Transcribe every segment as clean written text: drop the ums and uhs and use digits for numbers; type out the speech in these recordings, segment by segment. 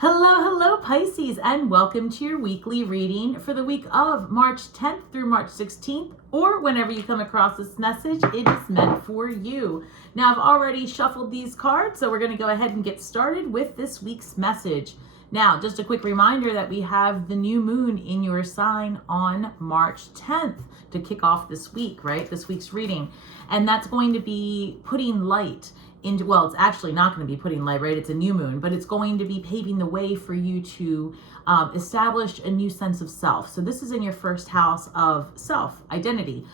Hello, Pisces, and welcome to your weekly reading for the week of March 10th through March 16th, or whenever you come across this message, it is meant for you. Now, I've already shuffled these cards, so we're going to go ahead and get started with this week's message. Now, just a quick reminder that we have the new moon in your sign on March 10th to kick off this week, right? This week's reading. And that's going to be putting light into, well, it's actually not going to be putting light, right? It's a new moon, but it's going to be paving the way for you to establish a new sense of self. So this is in your first house of self, identity,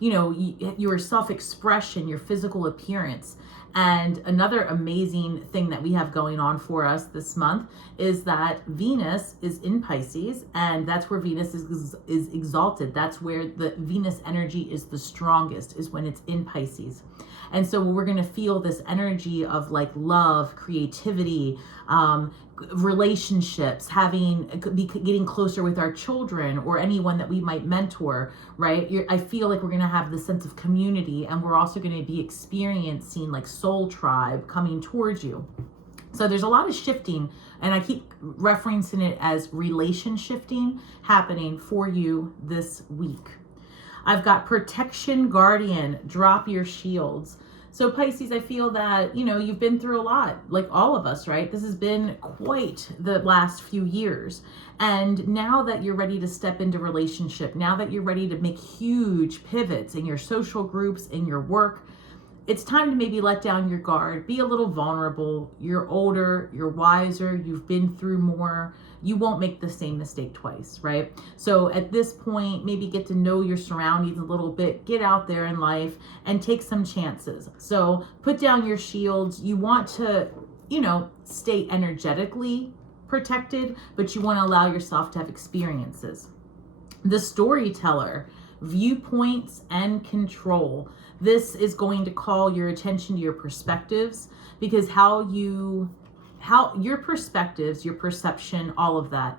your self-expression, your physical appearance. And another amazing thing that we have going on for us this month is that Venus is in Pisces, and that's where Venus is exalted. That's where the Venus energy is the strongest, is when it's in Pisces. And so we're going to feel this energy of like love, creativity, relationships, getting closer with our children or anyone that we might mentor, right? I feel like we're going to have this sense of community, and we're also going to be experiencing like soul tribe coming towards you. So there's a lot of shifting, and I keep referencing it as relation shifting happening for you this week. I've got protection guardian, drop your shields. So Pisces, I feel that, you've been through a lot, like all of us, right? This has been quite the last few years. And now that you're ready to step into relationship, now that you're ready to make huge pivots in your social groups, in your work, it's time to maybe let down your guard, be a little vulnerable. You're older, you're wiser, you've been through more. You won't make the same mistake twice, right? So at this point, maybe get to know your surroundings a little bit, get out there in life and take some chances. So put down your shields. You want to, stay energetically protected, but you want to allow yourself to have experiences. The storyteller, viewpoints and control. This is going to call your attention to your perspectives, because how your perspectives, your perception, all of that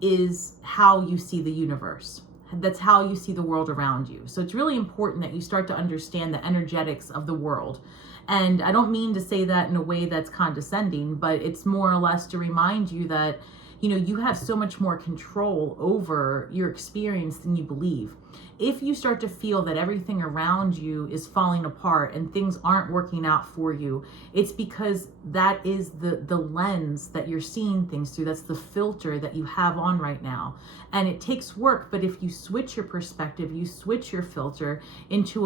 is how you see the universe. That's how you see the world around you. So it's really important that you start to understand the energetics of the world. And I don't mean to say that in a way that's condescending, but it's more or less to remind you that you have so much more control over your experience than you believe. If you start to feel that everything around you is falling apart and things aren't working out for you, it's because that is the lens that you're seeing things through. That's the filter that you have on right now. And it takes work, but if you switch your perspective, you switch your filter into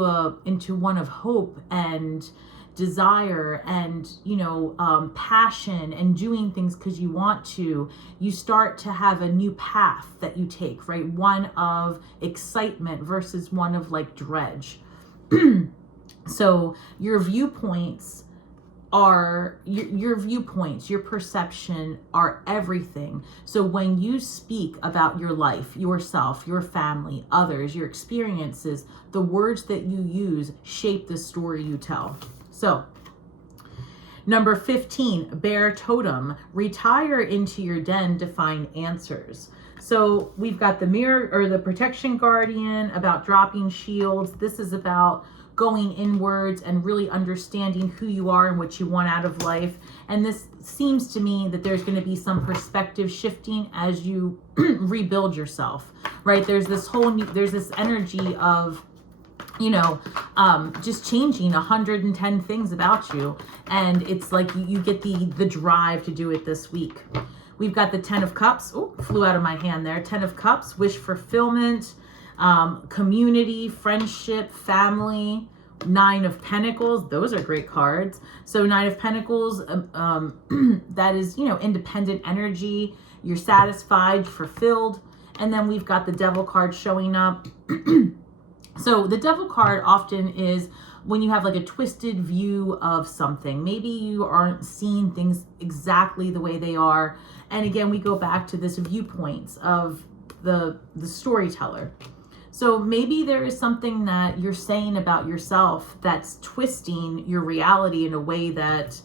one of hope and desire and passion and doing things because you want to, you start to have a new path that you take, right? One of excitement versus one of like dredge. So your viewpoints are your perception are everything. So when you speak about your life, yourself, your family, others, your experiences, the words that you use shape the story you tell. So, number 15, bear totem, retire into your den to find answers. So we've got the mirror or the protection guardian, about dropping shields. This is about going inwards and really understanding who you are and what you want out of life. And this seems to me that there's going to be some perspective shifting as you rebuild yourself, right? There's this energy of just changing 110 things about you. And it's like you get the drive to do it this week. We've got the 10 of Cups. Oh, flew out of my hand there. 10 of Cups, wish fulfillment, community, friendship, family. 9 of Pentacles. Those are great cards. So 9 of Pentacles, that is, independent energy. You're satisfied, fulfilled. And then we've got the Devil card showing up. So the Devil card often is when you have like a twisted view of something. Maybe you aren't seeing things exactly the way they are. And again, we go back to this viewpoints of the storyteller. So maybe there is something that you're saying about yourself that's twisting your reality in a way that,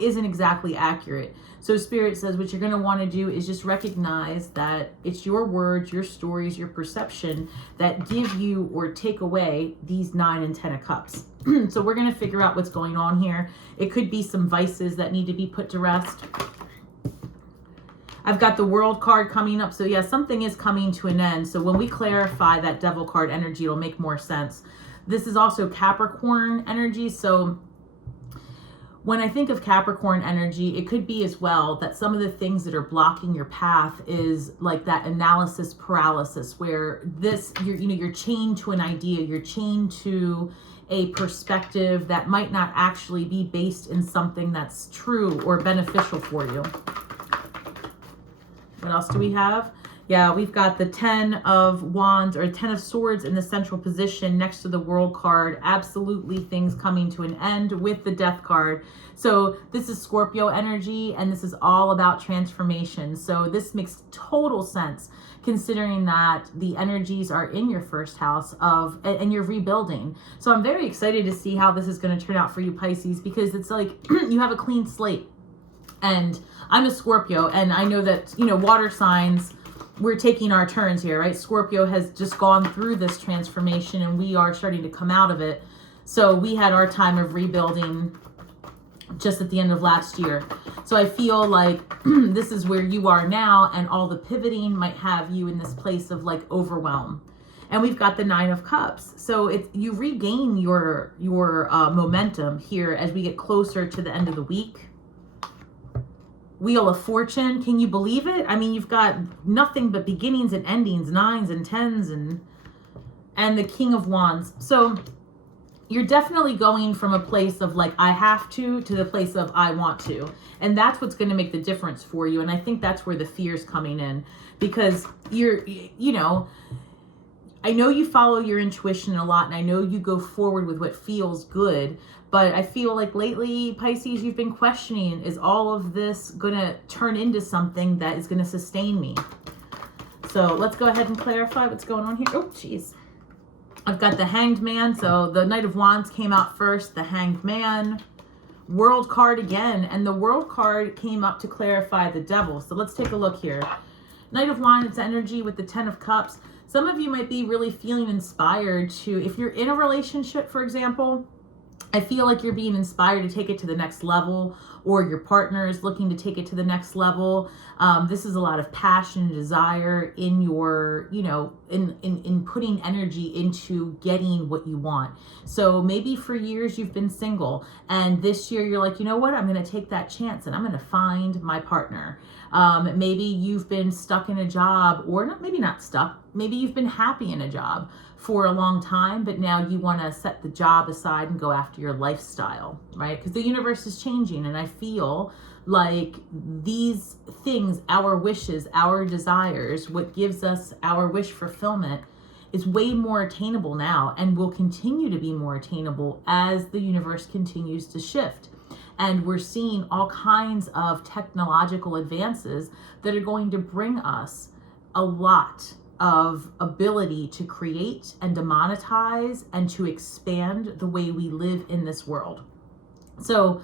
isn't exactly accurate. So Spirit says what you're going to want to do is just recognize that it's your words, your stories, your perception that give you or take away these 9 and 10 of cups. So we're going to figure out what's going on here. It could be some vices that need to be put to rest. I've got the World card coming up. So yeah, something is coming to an end. So when we clarify that Devil card energy, it'll make more sense. This is also Capricorn energy. So when I think of Capricorn energy, it could be as well that some of the things that are blocking your path is like that analysis paralysis, where you're chained to an idea, you're chained to a perspective that might not actually be based in something that's true or beneficial for you. What else do we have? Yeah, we've got the 10 of Wands or 10 of Swords in the central position next to the World card. Absolutely things coming to an end with the Death card. So this is Scorpio energy, and this is all about transformation. So this makes total sense considering that the energies are in your first house and you're rebuilding. So I'm very excited to see how this is going to turn out for you, Pisces, because it's like you have a clean slate. And I'm a Scorpio, and I know that, water signs, we're taking our turns here, right? Scorpio has just gone through this transformation and we are starting to come out of it. So we had our time of rebuilding just at the end of last year. So I feel like this is where you are now, and all the pivoting might have you in this place of like overwhelm. And we've got the 9 of Cups. So you regain your momentum here as we get closer to the end of the week. Wheel of Fortune, can you believe it? I mean, you've got nothing but beginnings and endings, 9s and 10s, and the King of Wands. So you're definitely going from a place of like, I have to the place of I want to. And that's what's going to make the difference for you. And I think that's where the fear's coming in, because I know you follow your intuition a lot, and I know you go forward with what feels good. But I feel like lately, Pisces, you've been questioning, is all of this going to turn into something that is going to sustain me? So let's go ahead and clarify what's going on here. Oh, geez. I've got the Hanged Man. So the Knight of Wands came out first, the Hanged Man. World card again. And the World card came up to clarify the Devil. So let's take a look here. Knight of Wands energy with the 10 of Cups. Some of you might be really feeling inspired to, if you're in a relationship, for example, I feel like you're being inspired to take it to the next level, or your partner is looking to take it to the next level. This is a lot of passion and desire in your, in putting energy into getting what you want. So maybe for years you've been single, and this year you're like, you know what, I'm going to take that chance and I'm going to find my partner. Maybe you've been stuck in a job, or maybe not stuck. Maybe you've been happy in a job for a long time, but now you want to set the job aside and go after your lifestyle, right? Because the universe is changing, and I feel like these things, our wishes, our desires, what gives us our wish fulfillment is way more attainable now, and will continue to be more attainable as the universe continues to shift. And we're seeing all kinds of technological advances that are going to bring us a lot of ability to create and to monetize and to expand the way we live in this world. So,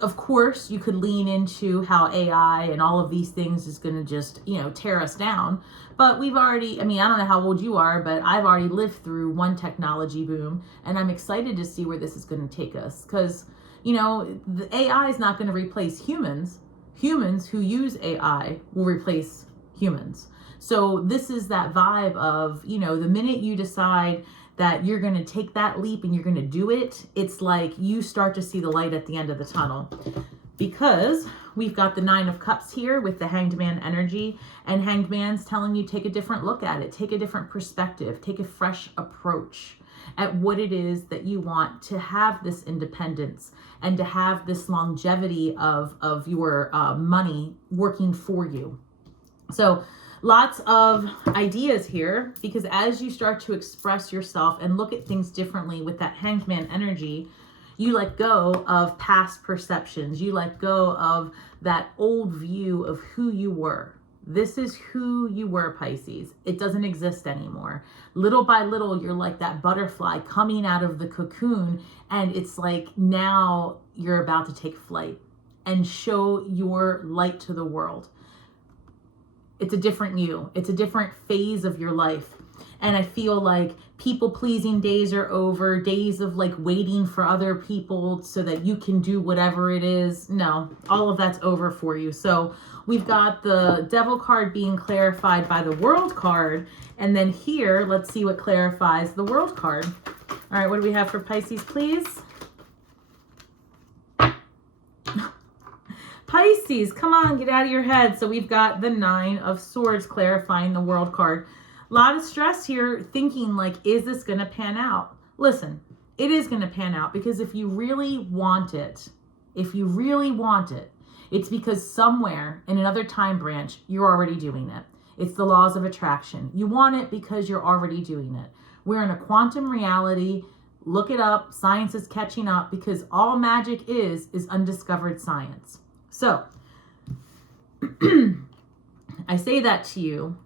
of course, you could lean into how AI and all of these things is going to just, tear us down. But we've already, I don't know how old you are, but I've already lived through one technology boom, and I'm excited to see where this is going to take us. Because, the AI is not going to replace humans. Humans who use AI will replace humans. So this is that vibe of, the minute you decide that you're going to take that leap and you're going to do it, it's like you start to see the light at the end of the tunnel. Because we've got the 9 of Cups here with the Hanged Man energy, and Hanged Man's telling you take a different look at it, take a different perspective, take a fresh approach at what it is that you want to have this independence and to have this longevity of your money working for you. So lots of ideas here, because as you start to express yourself and look at things differently with that Hanged Man energy, you let go of past perceptions. You let go of that old view of who you were. This is who you were, Pisces. It doesn't exist anymore. Little by little, you're like that butterfly coming out of the cocoon, and it's like now you're about to take flight and show your light to the world. It's a different you. It's a different phase of your life. And I feel like people-pleasing days are over, days of like waiting for other people so that you can do whatever it is. No, all of that's over for you. So we've got the Devil card being clarified by the World card. And then here, let's see what clarifies the World card. All right, what do we have for Pisces, please? Pisces, come on, get out of your head. So we've got the 9 of Swords clarifying the World card. A lot of stress here thinking like, is this going to pan out? Listen, it is going to pan out, because if you really want it, it's because somewhere in another time branch, you're already doing it. It's the laws of attraction. You want it because you're already doing it. We're in a quantum reality. Look it up. Science is catching up, because all magic is undiscovered science. So I say that to you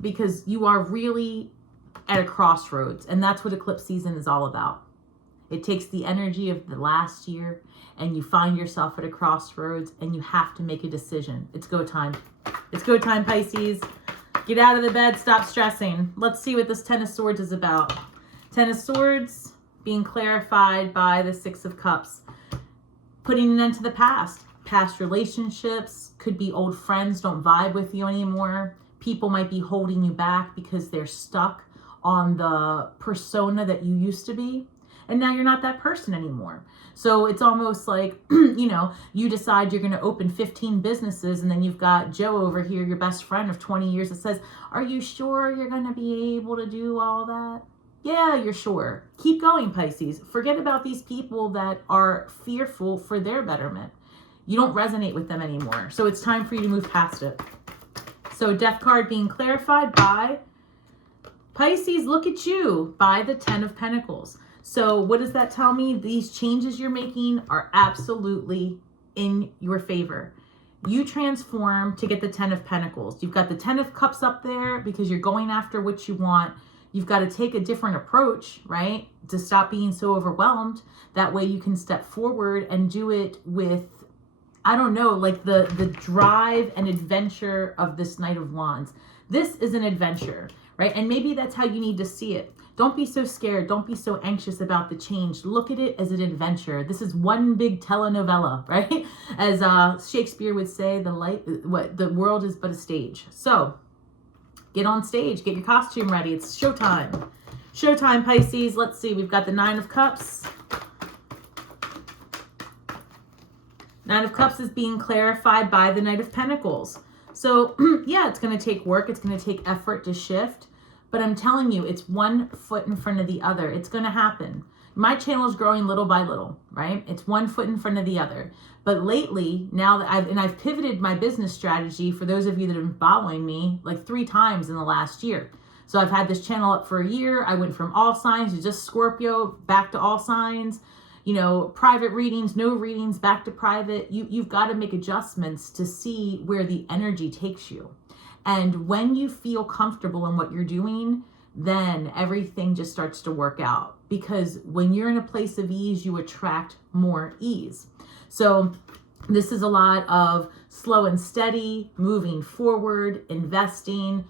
because you are really at a crossroads, and that's what eclipse season is all about. It takes the energy of the last year, and you find yourself at a crossroads, and you have to make a decision. It's go time. It's go time, Pisces. Get out of the bed. Stop stressing. Let's see what this 10 of Swords is about. 10 of Swords being clarified by the 6 of Cups. Putting an end to the past. Past relationships. Could be old friends don't vibe with you anymore. People might be holding you back because they're stuck on the persona that you used to be. And now you're not that person anymore. So it's almost like, you decide you're going to open 15 businesses, and then you've got Joe over here, your best friend of 20 years, that says, are you sure you're going to be able to do all that? Yeah, you're sure. Keep going, Pisces. Forget about these people that are fearful for their betterment. You don't resonate with them anymore. So it's time for you to move past it. So Death card being clarified by Pisces, look at you, by the 10 of Pentacles. So what does that tell me? These changes you're making are absolutely in your favor. You transform to get the 10 of Pentacles. You've got the 10 of Cups up there because you're going after what you want. You've got to take a different approach, right? To stop being so overwhelmed. That way you can step forward and do it with, I don't know, like the drive and adventure of this Knight of Wands. This is an adventure, right? And maybe that's how you need to see it. Don't be so scared. Don't be so anxious about the change. Look at it as an adventure. This is one big telenovela, right? As Shakespeare would say, the world is but a stage. So get on stage, get your costume ready. It's showtime. Showtime, Pisces. Let's see. We've got the 9 of Cups. 9 of Cups is being clarified by the Knight of Pentacles. So yeah, it's going to take work. It's going to take effort to shift. But I'm telling you, it's one foot in front of the other. It's going to happen. My channel is growing little by little, right? It's one foot in front of the other. But lately, now that I've pivoted my business strategy for those of you that have been following me like 3 times in the last year. So I've had this channel up for a year. I went from all signs to just Scorpio, back to all signs, private readings, no readings, back to private. You've got to make adjustments to see where the energy takes you. And when you feel comfortable in what you're doing, then everything just starts to work out. Because when you're in a place of ease, you attract more ease. So this is a lot of slow and steady, moving forward, investing.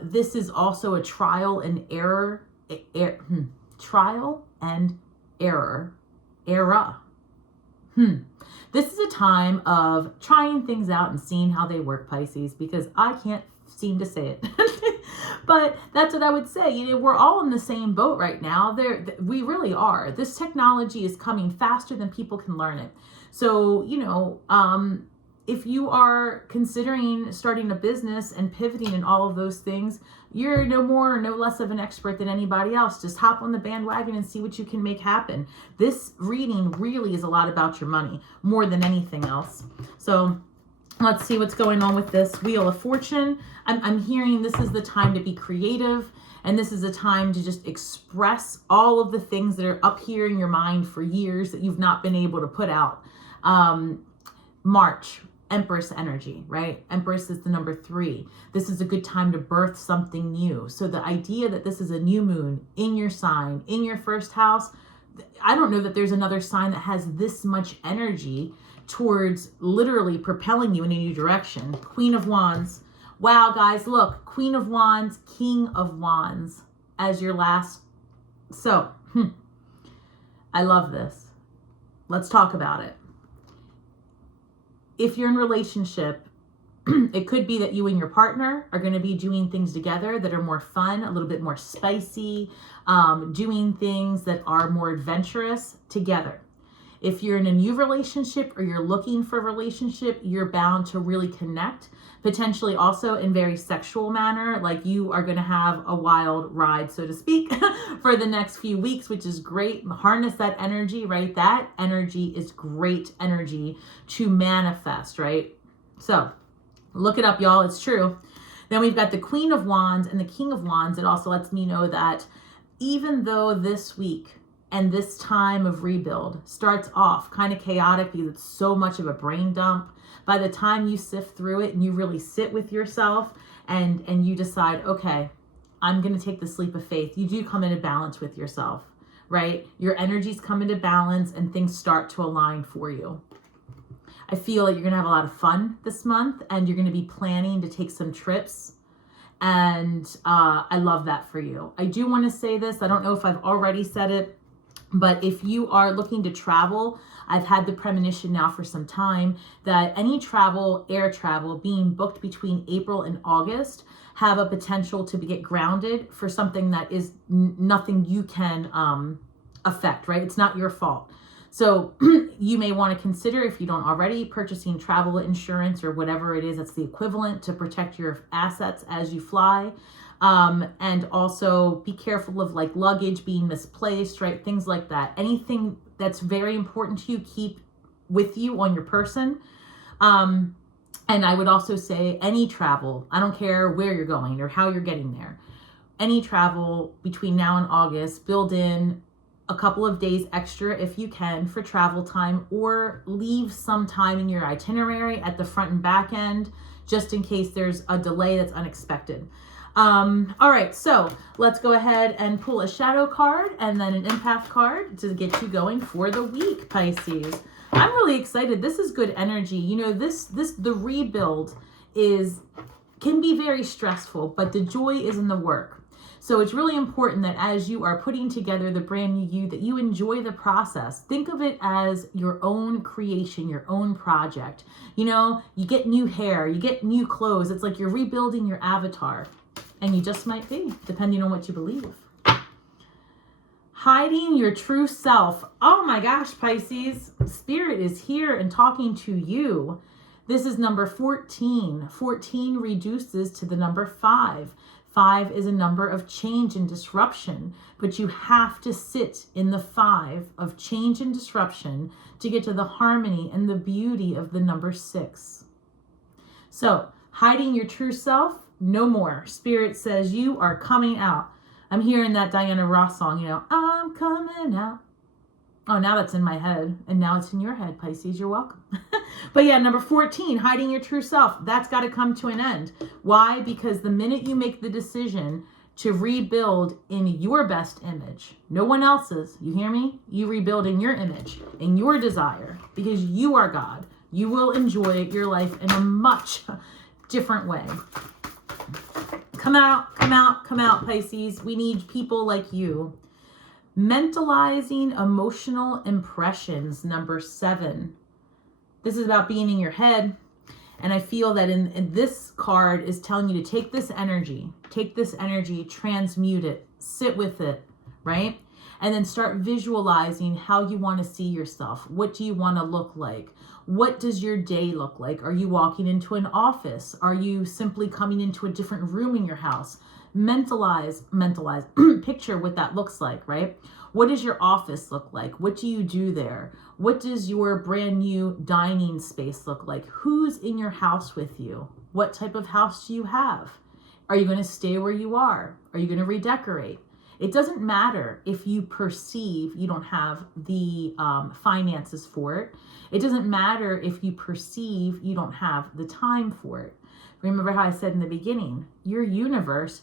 This is also a trial and error. Trial and error. Era. This is a time of trying things out and seeing how they work, Pisces, because I can't seem to say it. But that's what I would say. We're all in the same boat right now. We really are. This technology is coming faster than people can learn it. So, if you are considering starting a business and pivoting and all of those things, you're no more or no less of an expert than anybody else. Just hop on the bandwagon and see what you can make happen. This reading really is a lot about your money more than anything else. So let's see what's going on with this Wheel of Fortune. I'm hearing this is the time to be creative, and this is a time to just express all of the things that are up here in your mind for years that you've not been able to put out. March. Empress energy, right? Empress is the number 3. This is a good time to birth something new. So the idea that this is a new moon in your sign, in your first house, I don't know that there's another sign that has this much energy towards literally propelling you in a new direction. Queen of Wands. Wow, guys, look, Queen of Wands, King of Wands as your last. So, I love this. Let's talk about it. If you're in a relationship, it could be that you and your partner are going to be doing things together that are more fun, a little bit more spicy, doing things that are more adventurous together. If you're in a new relationship or you're looking for a relationship, you're bound to really connect, potentially also in very sexual manner, like you are going to have a wild ride, so to speak, for the next few weeks, which is great. Harness that energy, right? That energy is great energy to manifest, right? So look it up, y'all. It's true. Then we've got the Queen of Wands and the King of Wands. It also lets me know that even though this week and this time of rebuild starts off kind of chaotic because it's so much of a brain dump, by the time you sift through it and you really sit with yourself and you decide, okay, I'm going to take the leap of faith, you do come into balance with yourself, right? Your energies come into balance and things start to align for you. I feel like you're going to have a lot of fun this month and you're going to be planning to take some trips. And I love that for you. I do want to say this. I don't know if I've already said it, but if you are looking to travel, I've had the premonition now for some time that any travel, air travel, being booked between April and August have a potential to get grounded for something that is nothing you can affect, right? It's not your fault. So you may want to consider, if you don't already, purchasing travel insurance or whatever it is that's the equivalent to protect your assets as you fly. And also be careful of like luggage being misplaced, right? Things like that. Anything that's very important to you, keep with you on your person. And I would also say any travel, I don't care where you're going or how you're getting there. Any travel between now and August, build in a couple of days extra if you can for travel time, or leave some time in your itinerary at the front and back end, just in case there's a delay that's unexpected. All right, so let's go ahead and pull a shadow card and then an empath card to get you going for the week, Pisces. I'm really excited. This is good energy. You know, the rebuild can be very stressful, but the joy is in the work. So it's really important that as you are putting together the brand new you, that you enjoy the process. Think of it as your own creation, your own project. You know, you get new hair, you get new clothes. It's like you're rebuilding your avatar. And you just might be, depending on what you believe. Hiding your true self. Oh my gosh, Pisces. Spirit is here and talking to you. This is number 14. 14 reduces to the number 5. 5 is a number of change and disruption, but you have to sit in the 5 of change and disruption to get to the harmony and the beauty of the number 6. So, hiding your true self, no more. Spirit says you are coming out. I'm hearing that Diana Ross song, you know, I'm coming out. Oh, now that's in my head. And now it's in your head, Pisces. You're welcome. But yeah, number 14, hiding your true self. That's got to come to an end. Why? Because the minute you make the decision to rebuild in your best image, no one else's, you hear me? You rebuild in your image, in your desire, because you are God. You will enjoy your life in a much different way. Come out, come out, come out, Pisces. We need people like you. Mentalizing emotional impressions, number 7. This is about being in your head. And I feel that in this card is telling you to take this energy, transmute it, sit with it, right? And then start visualizing how you want to see yourself. What do you want to look like? What does your day look like? Are you walking into an office? Are you simply coming into a different room in your house? Mentalize, picture what that looks like, right? What does your office look like? What do you do there? What does your brand new dining space look like? Who's in your house with you? What type of house do you have? Are you going to stay where you are? Are you going to redecorate? It doesn't matter if you perceive you don't have the finances for it. It doesn't matter if you perceive you don't have the time for it. Remember how I said in the beginning, your universe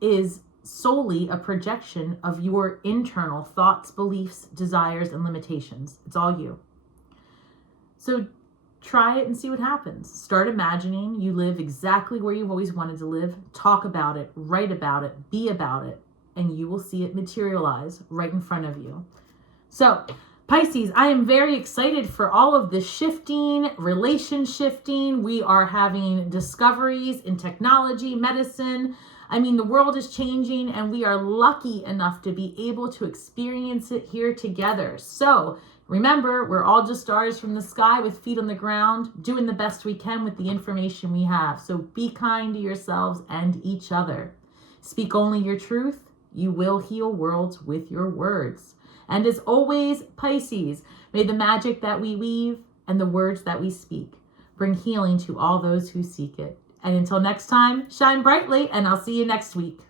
is solely a projection of your internal thoughts, beliefs, desires, and limitations. It's all you. So try it and see what happens. Start imagining you live exactly where you've always wanted to live. Talk about it, write about it, be about it, and you will see it materialize right in front of you. So, Pisces, I am very excited for all of this shifting, relation shifting. We are having discoveries in technology, medicine. I mean, the world is changing, and we are lucky enough to be able to experience it here together. So remember, we're all just stars from the sky with feet on the ground, doing the best we can with the information we have. So be kind to yourselves and each other. Speak only your truth. You will heal worlds with your words. And as always, Pisces, may the magic that we weave and the words that we speak bring healing to all those who seek it. And until next time, shine brightly, and I'll see you next week.